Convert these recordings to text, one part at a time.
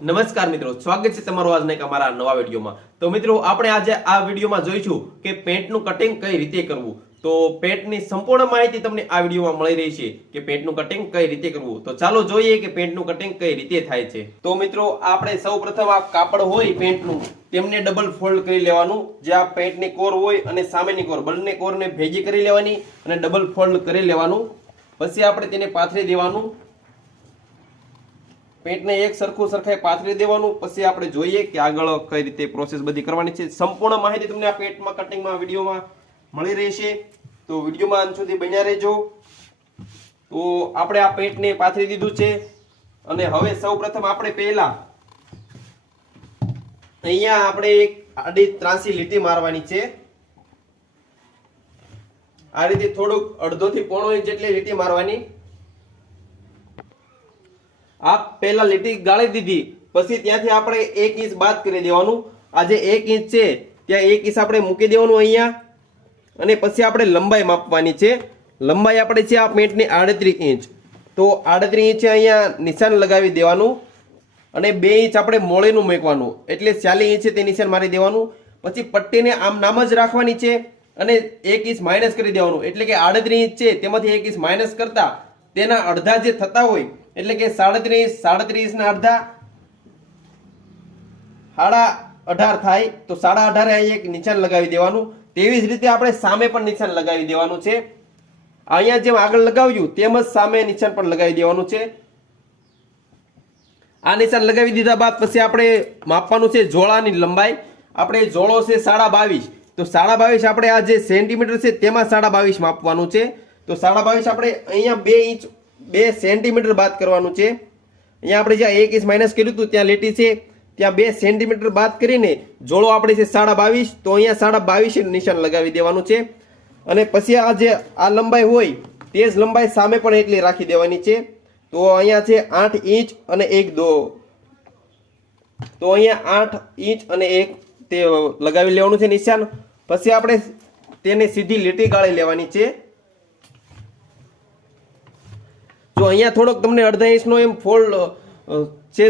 નમસ્કાર મિત્રો, સ્વાગત છે તમારું આજના એક અમારા નવા વિડીયોમાં। તો મિત્રો આપણે આજે આ વિડીયોમાં જોઈશું કે પેન્ટનું કટિંગ કઈ રીતે કરવું। તો પેન્ટની સંપૂર્ણ માહિતી તમને આ વિડીયોમાં મળી રહી છે કે પેન્ટનું કટિંગ કઈ રીતે કરવું। તો ચાલો જોઈએ કે પેન્ટનું કટિંગ કઈ રીતે થાય છે। તો મિત્રો આપણે સૌપ્રથમ આ કાપડ હોય પેન્ટનું તેમને ડબલ ફોલ્ડ કરી લેવાનું। જે આ પેન્ટની કોર હોય અને સામેની કોર બંને કોરને ભેગી કરી લેવાની અને ડબલ ફોલ્ડ કરી લેવાનું। પછી આપણે તેને પાથરી દેવાનું। પેન્ટને એક સરખું સરખાઈ પાથરી દેવાનું। પછી આપણે જોઈએ કે આગળ કઈ રીતે પ્રોસેસ બધી કરવાની છે। સંપૂર્ણ માહિતી તમને આ પેન્ટમાં કટિંગમાં વિડીયોમાં મળી રહેશે, તો વિડીયોમાં અંત સુધી બન્યા રહેજો। તો આપણે આ પેન્ટને પાથરી દીધું છે અને હવે સૌપ્રથમ આપણે પહેલા અહીંયા આપણે એક આડી ત્રાસી લીટી મારવાની છે। આ રીતે થોડુંક અડધો થી પોણો ઇંચ જેટલી લીટી મારવાની। આ પહેલા લીટી ગાળી દીધી, પછી ત્યાંથી આપણે 1 ઇંચ બાદ કરી દેવાનું। આ જે 1 ઇંચ છે ત્યાં 1 ઇંચ આપણે મૂકી દેવાનું અહીંયા, અને પછી આપણે લંબાઈ માપવાની છે। લંબાઈ આપણે છે આ પેન્ટની 38 ઇંચ, તો 38 ઇંચ અહીંયા નિશાન લગાવી દેવાનું અને 2 ઇંચ આપણે મોળીનું મૂકવાનું, એટલે 40 ઇંચ તે નિશાન મારી દેવાનું। પછી પટ્ટીને આમ નામ જ રાખવાની છે અને 1 ઇંચ માઇનસ કરી દેવાનું, એટલે કે 38 ઇંચ છે તેમાંથી 1 ઇંચ માઇનસ કરતા તેના અડધા જે થતા હોય, એટલે કે 37 ના અડધા 18.5 થાય, તો 18.5 અહીં એક નિશાન લગાવી દેવાનું। તેવી જ રીતે આપણે સામે પણ નિશાન લગાવી દેવાનું છે। અહીંયા જેમ આગળ લગાવ્યું તેમ જ સામે નિશાન પણ લગાવી દેવાનું છે। આ નિશાન લગાવી દીધા બાદ પછી આપણે માપવાનું છે જોડાની લંબાઈ। આપણે જોડો છે 22.5, તો 22.5 આપણે આ જે સેન્ટીમીટર છે તેમાં 22.5 માપવાનું છે। તો 22.5 આપણે અહીંયા 2 ઇંચ 2 સેન્ટીમીટર બાદ કરવાનું છે। અહીંયા આપણે જ્યાં 1 ઇંચ માઇનસ કર્યું હતું ત્યાં લીટી છે ત્યાં 2 સેન્ટીમીટર બાદ કરીને જોડો આપણે છે 22.5, તો અહીંયા 22.5 નિશાન લગાવી દેવાનું છે। અને પછી આ જે આ લંબાઈ હોય તે જ લંબાઈ સામે પણ એટલી રાખી દેવાની છે। તો અહીંયા છે 8 ઇંચ અને 1 દો, તો અહીંયા 8 ઇંચ અને 1 તે લગાવી લેવાનું છે નિશાન। પછી આપણે તેને સીધી લીટી ગાળી લેવાની છે। જો અહીંયા થોડોક તમને અડધા ઇંચનો એમ ફોલ્ડ છે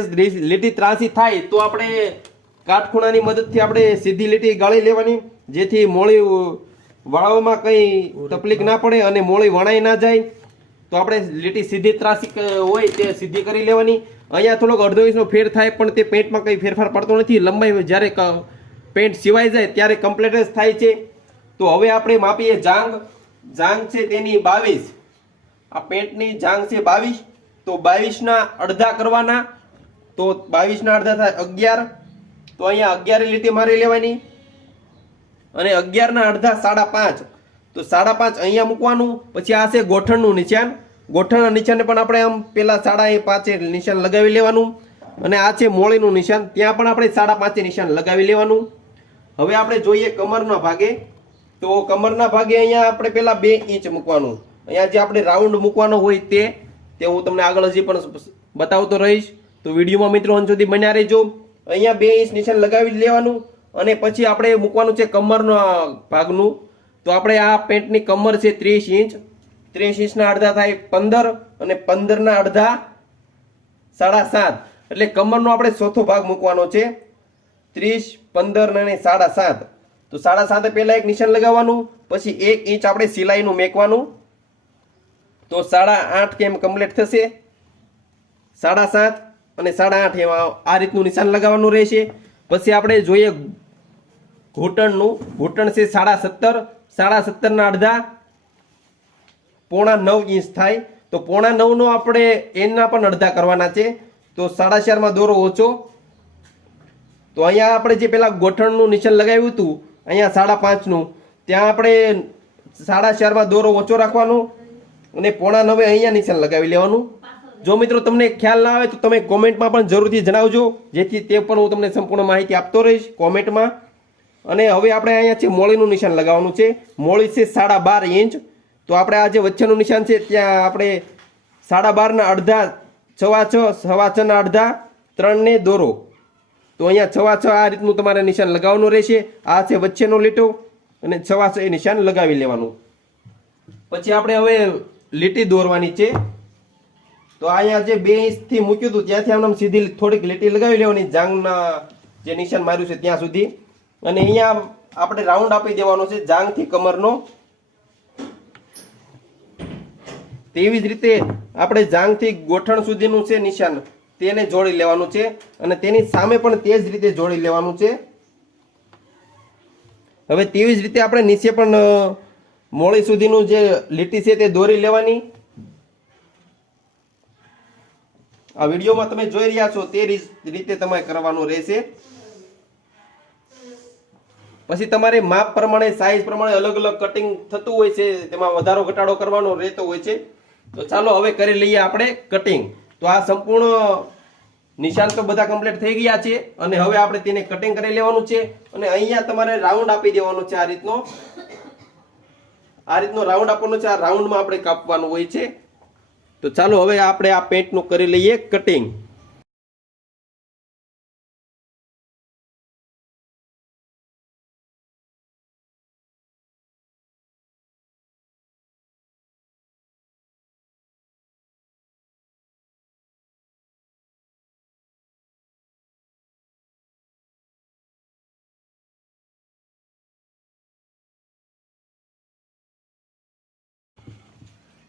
લીટી ત્રાસી થાય તો આપણે કાટખૂણાની મદદથી આપણે સીધી લીટી ગાળી લેવાની, જેથી મોળી વાળવામાં કંઈ તકલીફ ના પડે અને મોળી વણાઈ ના જાય। તો આપણે લીટી સીધી ત્રાસી હોય તે સીધી કરી લેવાની। અહીંયા થોડોક અડધો ઇંચનો ફેર થાય પણ તે પેન્ટમાં કંઈ ફેરફાર પડતો નથી। લંબાઈ જ્યારે પેન્ટ સિવાય જાય ત્યારે કમ્પ્લીટ જ થાય છે। તો હવે આપણે માપીએ જાંગ। જાંગ છે તેની 22, આ પેન્ટની જાંગ છે 22, તો 22 ના અડધા કરવાના, તો 22 ના અડધા થાય 11, તો અહીંયા 11 લીટી મારી લેવાની। અને 11 ના અડધા 5.5, તો 5.5 અહીંયા મૂકવાનું। પછી આ છે ગોઠણનું નિશાન। ગોઠણના નિશાને પણ આપણે આમ પેલા 5.5 નિશાન લગાવી લેવાનું, અને આ છે મોળીનું નિશાન, ત્યાં પણ આપણે 5.5 નિશાન લગાવી લેવાનું। હવે આપણે જોઈએ કમરના ભાગે। તો કમરના ભાગે અહીંયા આપણે પેલા 2 ઇંચ મૂકવાનું। અહીંયા જે આપણે રાઉન્ડ મૂકવાનો હોય તે હું તમને આગળ હજી પણ બતાવતો રહીશ, તો વિડીયોમાં મિત્રો અંત સુધી બન્યા રહેજો। અહીંયા 2 ઇંચ નિશાન લગાવી લેવાનું અને પછી આપણે મૂકવાનું છે કમરના ભાગનું। તો આપણે આ પેન્ટની કમર છે 30 ઇંચ, 30 ઇંચના અડધા થાય 15, અને 15 ના અડધા 7.5, એટલે કમરનો આપણે ચોથો ભાગ મૂકવાનો છે। 30, 15 અને 7.5, તો 7.5 પહેલા એક નિશાન લગાવવાનું, પછી 1 ઇંચ આપણે સિલાઈનું મેકવાનું, તો 8.5 કેમ કમ્પ્લીટ થશે। 7.5 અને 8.5 એમાં આ રીતનું નિશાન લગાવવાનું રહેશે। પછી આપણે જોઈએ ઘૂંટણનું। ઘૂંટણ છે 17.5, 17.5 ના અડધા 9.5 ઇંચ થાય, તો 9.5 નો આપણે એના પણ અડધા કરવાના છે, તો 4.5 માં દોરો ઓછો। તો અહીંયા આપણે જે પેલા ગોઠણનું નિશાન લગાવ્યું હતું અહીંયા 5.5 નું, ત્યાં આપણે 4.5 માં દોરો ઓછો રાખવાનો અને 9.5 અહીંયા નિશાન લગાવી લેવાનું। જો મિત્રો તમને ખ્યાલ ના આવે તો તમે કોમેન્ટમાં પણ જરૂરથી જણાવજો, જેથી તે પણ હું તમને સંપૂર્ણ માહિતી આપતો રહીશ કોમેન્ટમાં। અને હવે આપણે અહીંયા છે મોળીનું નિશાન લગાવવાનું છે। મોળી છે 12.5 ઇંચ, તો આપણે આ જે વચ્ચેનું નિશાન છે ત્યાં આપણે 12.5 ના અડધા 6.5 ના અડધા 3 ને દોરો, તો અહીંયા 6.5 આ રીતનું તમારે નિશાન લગાવવાનું રહેશે। આ છે વચ્ચેનો લીટો અને 6.5 એ નિશાન લગાવી લેવાનું। પછી આપણે હવે લીટી દોરવાની છે। તો અહીંયા જે 2 ઇંચથી મૂક્યું હતું ત્યાંથી આમ સીધી થોડીક લીટી લગાવી લેવાની જાંગના જે નિશાન માર્યું છે ત્યાં સુધી, અને અહીંયા આપણે રાઉન્ડ આપી દેવાનો છે જાંગથી કમરનો. તેવી જ રીતે આપણે જાંગથી ગોઠણ સુધીનું છે નિશાન તેને જોડી લેવાનું છે, અને તેની સામે પણ તે જ રીતે જોડી લેવાનું છે. હવે તેવી જ રીતે આપણે નીચે પણ મોળી સુધીનું જે લીટી છે તે દોરી લેવાની. આ વિડીયોમાં તમે જોઈ રહ્યા છો તે રીતે તમારે કરવાનું રહેશે. પછી તમારે માપ પ્રમાણે સાઈઝ પ્રમાણે અલગ અલગ કટિંગ થતું હોય છે, તેમાં વધારો ઘટાડો કરવાનો રહેતો હોય છે. તો ચાલો હવે કરી લઈએ આપણે કટિંગ. તો આ સંપૂર્ણ નિશાન તો બધા કમ્પ્લીટ થઈ ગયા છે, અને હવે આપણે તેને કટિંગ કરી લેવાનું છે. અને અહીંયા તમારે રાઉન્ડ આપી દેવાનો છે. આ રીતનો રાઉન્ડ આપવાનો છે. આ રાઉન્ડમાં આપણે કાપવાનું હોય છે. તો ચાલો હવે આપણે આ પેન્ટનું કરી લઈએ કટિંગ.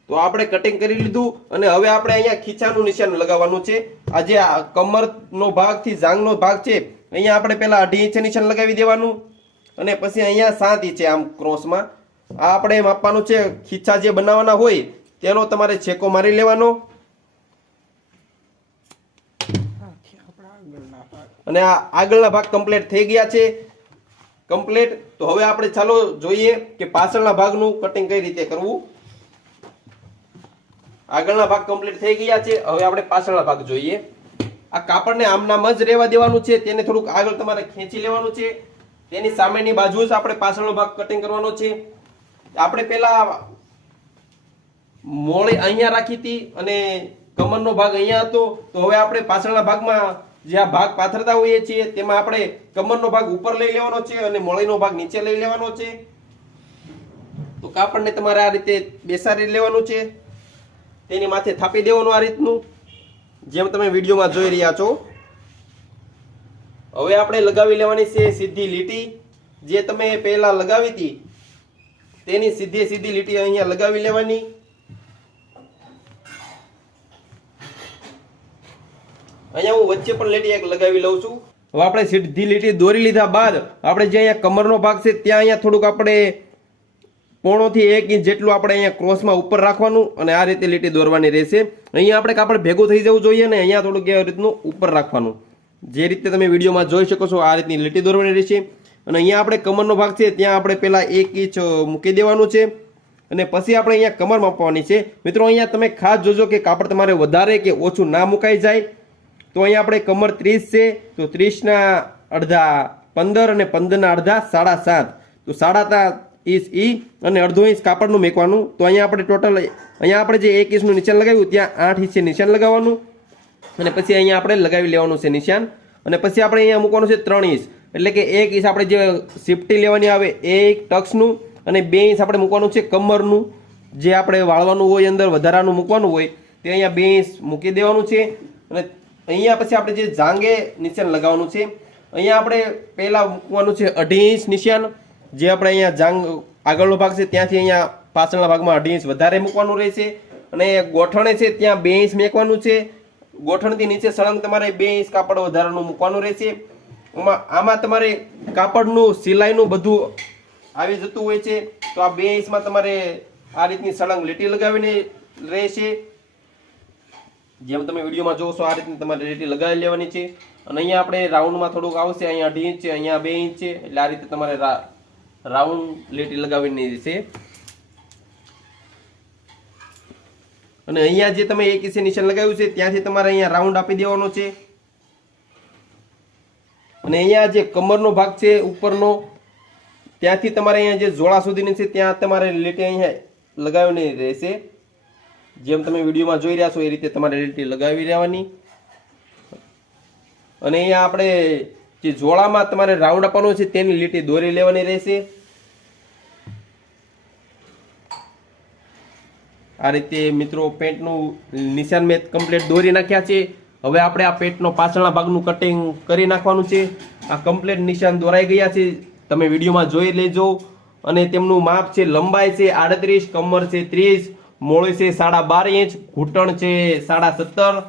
તો આપણે કટિંગ કરી લીધું, અને હવે આપણે અહીંયા ખીચાનું નિશાન લગાવવાનું છે. આ જે કમરનો ભાગ થી જાંગનો ભાગ છે અહીંયા આપણે પહેલા 2.5 ઇંચ નિશાન લગાવી દેવાનું, અને પછી અહીંયા 7 ઇંચ આમ ક્રોસમાં આ આપણે માપવાનું છે. ખીચા જે બનાવવાના હોય તેનો તમારે છેકો મારી લેવાનો, અને આ આગળના ભાગ કમ્પ્લીટ થઈ ગયા છે કમ્પ્લીટ. તો હવે આપણે ચાલો જોઈએ કે પાછળના ભાગનું કટિંગ કઈ રીતે કરવું. આગળના ભાગ કમ્પ્લીટ થઈ ગયા છે, હવે આપણે પાછળના ભાગ જોઈએ. આ કાપડને આમનામ જ રહેવા દેવાનું છે, તેને થોડુંક આગળ તમારે ખેંચી લેવાનું છે. તેની સામેની બાજુ જ આપણે પાછળનો ભાગ કટિંગ કરવાનો છે. આપણે પહેલા મોળી અહીંયા રાખી હતી અને કમરનો ભાગ અહીંયા હતો. તો હવે આપણે પાછળના ભાગમાં જે આ ભાગ પાથરતા હોઈએ છીએ તેમાં આપણે કમરનો ભાગ ઉપર લઈ લેવાનો છે અને મોળીનો ભાગ નીચે લઈ લેવાનો છે. તો કાપડને તમારે આ રીતે બેસાડી લેવાનું છે, તેની માથે થાપી દેવાનું આ રીતનું, જેમ તમે વિડીયોમાં જોઈ રહ્યા છો. હવે આપણે લગાવી લેવાની છે સીધી લીટી. જે તમે પહેલા લગાવી હતી તેની સીધી લીટી અહીંયા લગાવી લેવાની. અહીંયા હું વચ્ચે પણ લીટી એક લગાવી લઉં છું. હવે આપણે સીધી લીટી દોરી લીધા બાદ આપણે જે અહીંયા કમરનો ભાગ છે ત્યાં અહીંયા થોડુંક આપણે 0.5 થી 1 ઇંચ જેટલું આપણે અહીંયા ક્રોસમાં ઉપર રાખવાનું, અને આ રીતે લીટી દોરવાની રહેશે. અહીંયા આપણે કાપડ ભેગું થઈ જવું જોઈએ, ને અહીંયા થોડુંક એ રીતનું ઉપર રાખવાનું. જે રીતે તમે વિડીયોમાં જોઈ શકો છો આ રીતની લીટી દોરવાની રહેશે. અને અહીંયા આપણે કમરનો ભાગ છે ત્યાં આપણે પહેલા 1 ઇંચ મૂકી દેવાનું છે, અને પછી આપણે અહીંયા કમર માપવાની છે. મિત્રો અહીંયા તમે ખાસ જોજો કે કાપડ તમારે વધારે કે ઓછું ના મુકાઈ જાય. તો અહીંયા આપણે કમર 30 છે, તો 30ના અડધા 15 અને 15ના અડધા 7.5. તો 7.5 ઇંચ અને 1/2 ઇંચ કાપડનું મેકવાનું. તો અહીંયા આપણે ટોટલ અહીંયા આપણે જે 1 ઇંચનું નિશાન લગાવ્યું ત્યાં 8 ઇંચ નિશાન લગાવવાનું, અને પછી અહીંયા આપણે લગાવી લેવાનું છે નિશાન. અને પછી આપણે અહીંયા મૂકવાનું છે 3 ઇંચ, એટલે કે 1 ઇંચ આપણે જે સિફ્ટી લેવાની આવે એ ટક્સનું, અને 2 ઇંચ આપણે મૂકવાનું છે કમરનું. જે આપણે વાળવાનું હોય અંદર વધારાનું મૂકવાનું હોય તે અહીંયા 2 ઇંચ મૂકી દેવાનું છે. અને અહીંયા પછી આપણે જે જાંગે નિશાન લગાવવાનું છે અહીંયા આપણે પહેલા મૂકવાનું છે 2.5 ઇંચ નિશાન. જે આપણે અહીંયા જાંગ આગળનો ભાગ છે ત્યાંથી અહીંયા પાછળના ભાગમાં 2.5 ઇંચ વધારે મૂકવાનું રહેશે. અને ગોઠણે છે ત્યાં 2 ઇંચ મેકવાનું છે. ગોઠણથી નીચે સળંગ તમારે 2 ઇંચ કાપડ વધારાનું મૂકવાનું રહેશે. આમાં તમારે કાપડનું સિલાઈનું બધું આવી જતું હોય છે. તો આ 2 ઇંચમાં તમારે આ રીતની સળંગ લીટી લગાવીને રહેશે. જેમ તમે વિડીયોમાં જોવો છો આ રીતની તમારે લીટી લગાવી લેવાની છે. અને અહીંયા આપણે રાઉન્ડમાં થોડુંક આવશે, અહીંયા 2.5 ઇંચ છે, અહીંયા 2 ઇંચ છે, એટલે આ રીતે તમારે રાઉન્ડ લીટી લગાવીની છે. અને અહીંયા જે તમે 1 ઇંચ નિશાન લગાવ્યું છે ત્યાંથી તમારે અહીંયા રાઉન્ડ આપી દેવાનો છે. અને અહીંયા જે કમરનો ભાગ છે ઉપરનો ત્યાંથી તમારે અહીંયા જે જોડા સુધીની છે ત્યાં તમારે લીટી અહીંયા લગાવવાની રહેશે. જેમ તમે વિડીયોમાં જોઈ રહ્યા છો એ રીતે તમારે લીટી લગાવી લેવાની. અને અહીંયા આપણે જે જોડામાં તમારે રાઉન્ડ આપવાનો છે તેની લીટી દોરી લેવાની રહેશે. આ રીતે મિત્રો પેન્ટનું નિશાન મેં કમ્પ્લીટ દોરી નાખ્યા છે. હવે આપણે આ પેન્ટનો પાછળના ભાગનું કટિંગ કરી નાખવાનું છે. આ કમ્પ્લીટ નિશાન દોરાઈ ગયા છે, તમે વિડીયોમાં જોઈ લેજો. અને તેમનું માપ છે, લંબાઈ છે 38, કમર છે 30, મોળી છે 12.5 ઇંચ, ઘૂંટણ છે 17.5,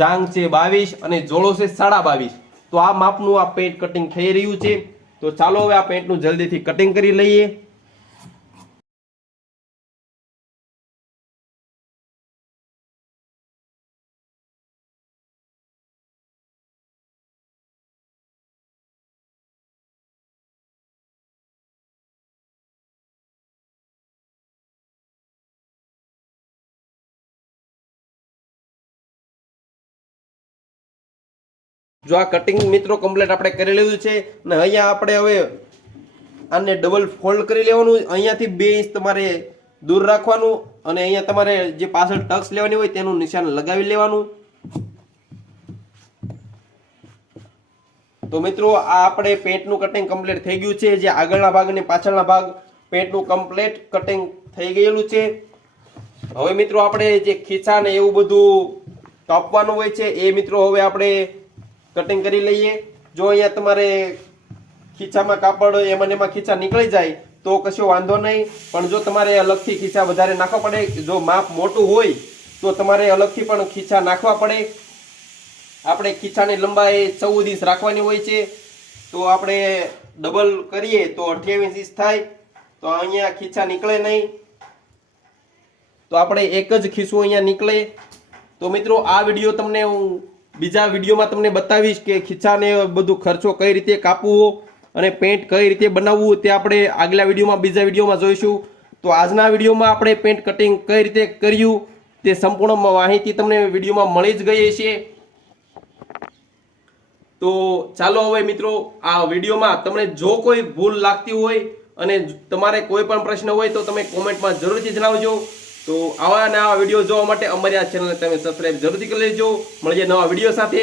જાંગ છે 22 અને જોડો છે 22.5. તો આ માપનું આ પેન્ટ કટિંગ થઈ રહ્યું છે. તો ચાલો હવે આ પેન્ટનું જલ્દીથી કટિંગ કરી લઈએ. જો આ કટિંગ મિત્રો કમ્પ્લીટ આપણે કરી લીધું છે અને અહીંયા આપણે હવે આને ડબલ ફોલ્ડ કરી લેવાનું. અહીંયાથી 2 ઇંચ તમારે દૂર રાખવાનું અને અહીંયા તમારે જે પાછળ ટક્સ લેવાની હોય તેનું નિશાન લગાવી લેવાનું. તો મિત્રો આ આપણે પેન્ટનું કટિંગ કમ્પ્લીટ થઈ ગયું છે. જે આગળના ભાગ અને પાછળના ભાગ પેન્ટનું કમ્પ્લીટ કટિંગ થઈ ગયેલું છે. હવે મિત્રો આપણે જે ખીચા ને એવું બધું કાપવાનું હોય છે એ મિત્રો હવે આપણે કટિંગ કરી લઈએ. જો અહીંયા તમારે ખીચામાં કાપડ એમાં ખીચા નીકળી જાય તો કશો વાંધો નહીં, પણ જો તમારે અલગથી ખીચા વધારે નાખવા પડે, જો માપ મોટું હોય તો તમારે અલગથી પણ ખીચા નાખવા પડે. આપણે ખીચાની લંબાઈ 14 ઇંચ રાખવાની હોય છે. તો આપણે ડબલ કરીએ તો 28 ઇંચ થાય. તો અહીંયા ખીચા નીકળે નહીં, તો આપણે એક જ ખીચું અહીંયા નીકળે. તો મિત્રો આ વિડીયો તમને હું બીજા વિડીયોમાં તમને બતાવીશ કે ખીચાને બધું ખર્ચો કઈ રીતે કાપવો અને પેન્ટ કઈ રીતે બનાવવું તે આપણે આગલા વિડીયોમાં બીજા વિડીયોમાં જોઈશું. તો આજના વિડીયોમાં આપણે પેન્ટ કટિંગ કઈ રીતે કર્યું તે સંપૂર્ણ માહિતી તમને વિડીયોમાં મળી જ ગઈ છે. તો ચાલો હવે મિત્રો આ વિડીયોમાં તમને જો કોઈ ભૂલ લાગતી હોય અને તમારે કોઈ પણ પ્રશ્ન હોય તો તમે કોમેન્ટમાં જરૂરથી જણાવજો. તો આવા નવા વિડીયો જોવા માટે અમારી આ ચેનલને તમે સબસ્ક્રાઇબ જરૂરથી કરી લેજો. મળીએ નવા વિડીયો સાથે.